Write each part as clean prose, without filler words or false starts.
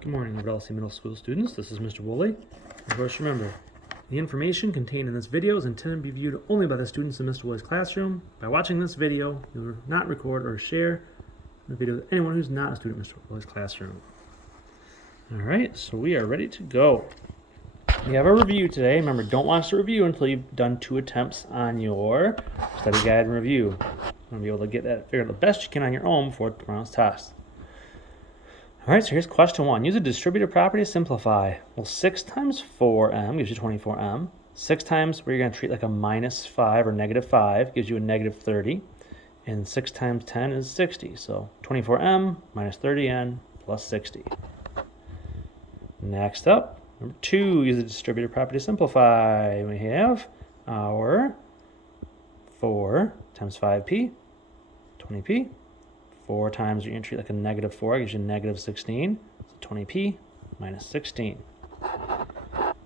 Good morning, Novelty Middle School students. This is Mr. Woolley. Of course, remember, the information contained in this video is intended to be viewed only by the students in Mr. Woolley's classroom. By watching this video, you will not record or share the video with anyone who's not a student in Mr. Woolley's classroom. All right, so we are ready to go. We have a review today. Remember, don't watch the review until you've done 2 attempts on your study guide and review. You're going to be able to get that figured out the best you can on your own before tomorrow's test. All right, so here's question 1. Use a distributive property to simplify. Well, 6 times 4m gives you 24m. 6 times where you're going to treat like a minus 5 or negative 5 gives you a negative 30. And 6 times 10 is 60. So 24m minus 30n plus 60. Next up, number 2, use a distributive property to simplify. We have our 4 times 5p, 20p. 4 times you're going to treat like a negative 4 gives you negative 16. So 20p minus 16.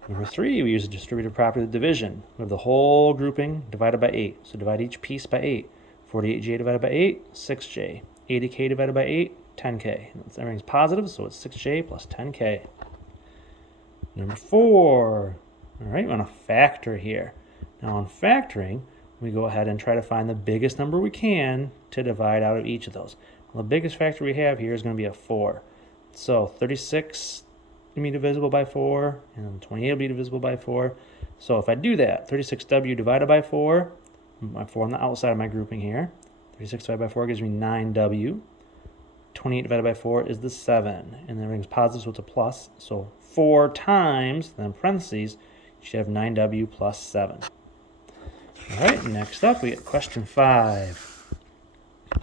Number 3, we use a distributive property of division. We have the whole grouping divided by 8. So divide each piece by 8. 48j divided by 8, 6j. 80k divided by 8, 10k. Everything's positive, so it's 6j plus 10k. Number 4. All right, we want to factor here. Now on factoring, we go ahead and try to find the biggest number we can to divide out of each of those. Well, the biggest factor we have here is going to be a 4. So 36 will be divisible by 4, and 28 will be divisible by 4. So if I do that, 36w divided by 4, my 4 on the outside of my grouping here, 36 divided by 4 gives me 9w. 28 divided by 4 is the 7, and then everything's positive, so it's a plus. So 4 times, then in parentheses, you should have 9w plus 7. All right, next up we get question 5.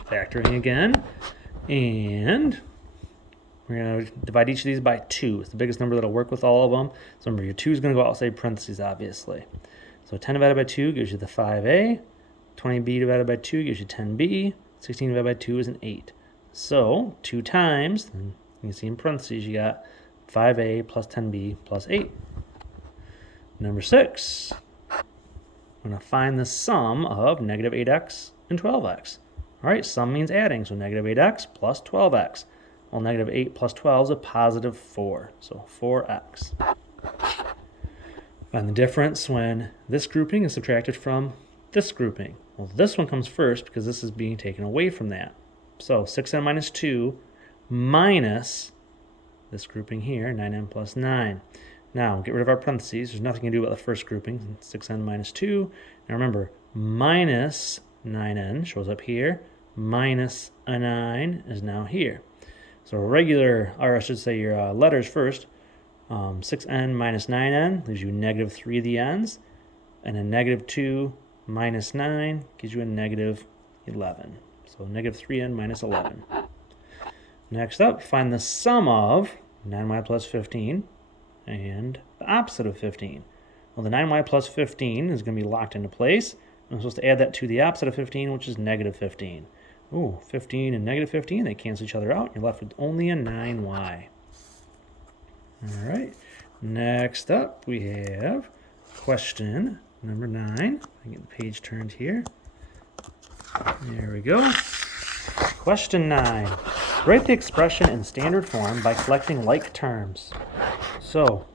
Factoring again, and we're going to divide each of these by 2. It's the biggest number that'll work with all of them. So remember, your 2 is going to go outside parentheses, obviously. So 10 divided by 2 gives you the 5a. 20b divided by 2 gives you 10b. 16 divided by 2 is an 8. So 2 times, and you can see in parentheses, you got 5a plus 10b plus 8. Number 6. I'm going to find the sum of negative 8x and 12x. All right, sum means adding, so negative 8x plus 12x. Well, negative 8 plus 12 is a positive 4, so 4x. Find the difference when this grouping is subtracted from this grouping. Well, this one comes first because this is being taken away from that. So 6n minus 2 minus this grouping here, 9n plus 9. Now, get rid of our parentheses. There's nothing to do about the first grouping, 6n minus 2. Now remember, minus 9n shows up here, minus a 9 is now here. So regular, or I should say your letters first, 6n minus 9n leaves you negative 3 of the n's, and a negative 2 minus 9 gives you a negative 11. So negative 3n minus 11. Next up, find the sum of 9y plus 15 and the opposite of 15. Well, the 9y plus 15 is going to be locked into place. I'm supposed to add that to the opposite of 15, which is negative 15. Ooh, 15 and negative 15, they cancel each other out. You're left with only a 9y. All right, next up we have question number 9. I get the page turned here. There we go. Question 9. Write the expression in standard form by collecting like terms. So,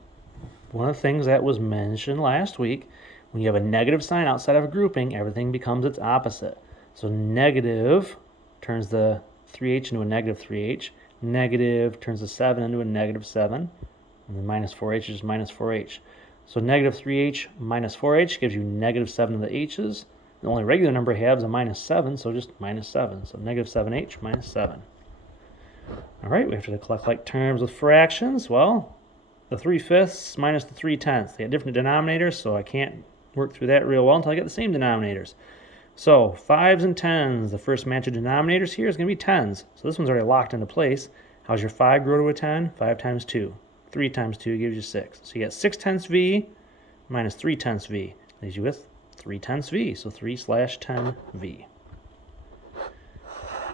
one of the things that was mentioned last week, when you have a negative sign outside of a grouping, everything becomes its opposite. So negative turns the 3h into a negative 3h. Negative turns the 7 into a negative 7. And then minus 4h is just minus 4h. So negative 3h minus 4h gives you negative 7 of the h's. The only regular number I have is a minus 7, so just minus 7. So negative 7h minus 7. All right, we have to collect like terms with fractions. Well, the 3/5 minus the 3/10. They have different denominators, so I can't work through that real well until I get the same denominators. So 5s and 10s, the first match of denominators here is going to be 10s. So this one's already locked into place. How's your 5 grow to a 10? 5 times 2. 3 times 2 gives you 6. So you get 6/10 v minus 3/10 v. Leaves you with 3/10 v, so 3/10 v.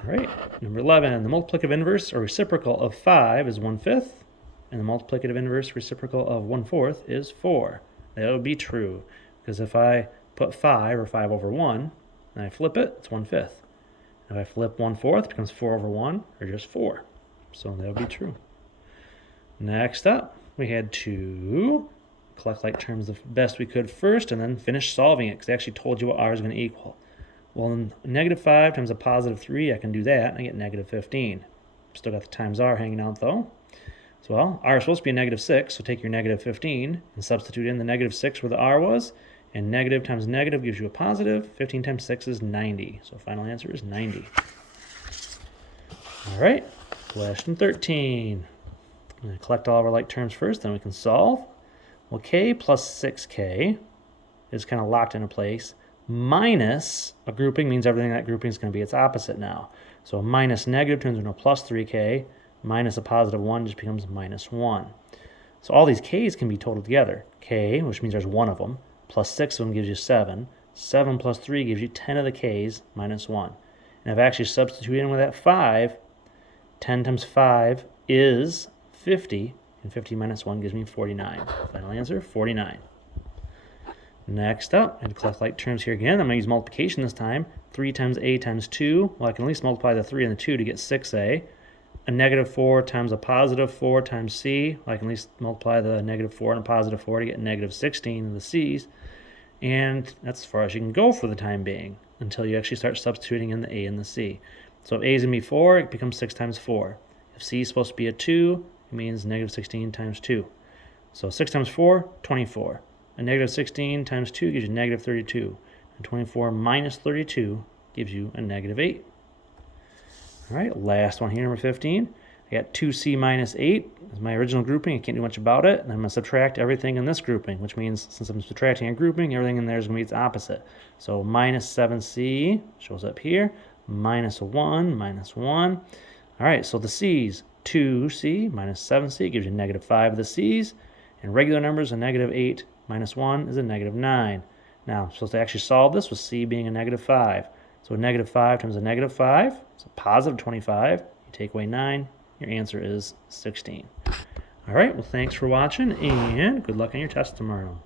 All right, number 11, the multiplicative inverse or reciprocal of 5 is 1/5, and the multiplicative inverse reciprocal of 1/4 is 4. That would be true, because if I put 5 or 5 over 1, and I flip it, it's 1/5. If I flip 1/4, it becomes 4 over 1, or just 4. So that would be true. Next up, we had to collect like terms the best we could first and then finish solving it because they actually told you what r is going to equal. Well, negative 5 times a positive 3, I can do that, and I get negative 15. Still got the times r hanging out, though. So, well, r is supposed to be a negative 6, so take your negative 15 and substitute in the negative 6 where the r was, and negative times negative gives you a positive. 15 times 6 is 90, so final answer is 90. All right, question 13. I'm going to collect all of our like terms first, then we can solve. Well, k plus 6k is kind of locked into place. Minus a grouping means everything in that grouping is going to be its opposite now. So a minus negative turns into a plus 3k, minus a positive 1 just becomes minus 1. So all these k's can be totaled together. K, which means there's one of them, plus 6 of them gives you 7. 7 plus 3 gives you 10 of the k's minus 1. And if I actually substitute in with that 5, 10 times 5 is 50, and 50 minus 1 gives me 49. Final answer, 49. Next up, I had to collect like terms here again. I'm going to use multiplication this time. 3 times a times 2. Well, I can at least multiply the 3 and the 2 to get 6a. A negative 4 times a positive 4 times c. Well, I can at least multiply the negative 4 and a positive 4 to get negative 16 in the c's. And that's as far as you can go for the time being until you actually start substituting in the a and the c. So if a is going to be 4, it becomes 6 times 4. If c is supposed to be a 2, it means negative 16 times 2. So 6 times 4, 24. A negative 16 times 2 gives you negative 32. And 24 minus 32 gives you a negative 8. All right, last one here, number 15. I got 2c minus 8 is my original grouping. I can't do much about it. And I'm going to subtract everything in this grouping, which means since I'm subtracting a grouping, everything in there is going to be its opposite. So minus 7c shows up here. Minus a 1, minus 1. All right, so the c's, 2c minus 7c gives you negative 5 of the c's. And regular numbers, a negative 8 minus 1 is a negative 9. Now, I'm supposed to actually solve this with c being a negative 5. So a negative 5 times a negative 5 is a positive 25. You take away 9, your answer is 16. All right, well, thanks for watching, and good luck on your test tomorrow.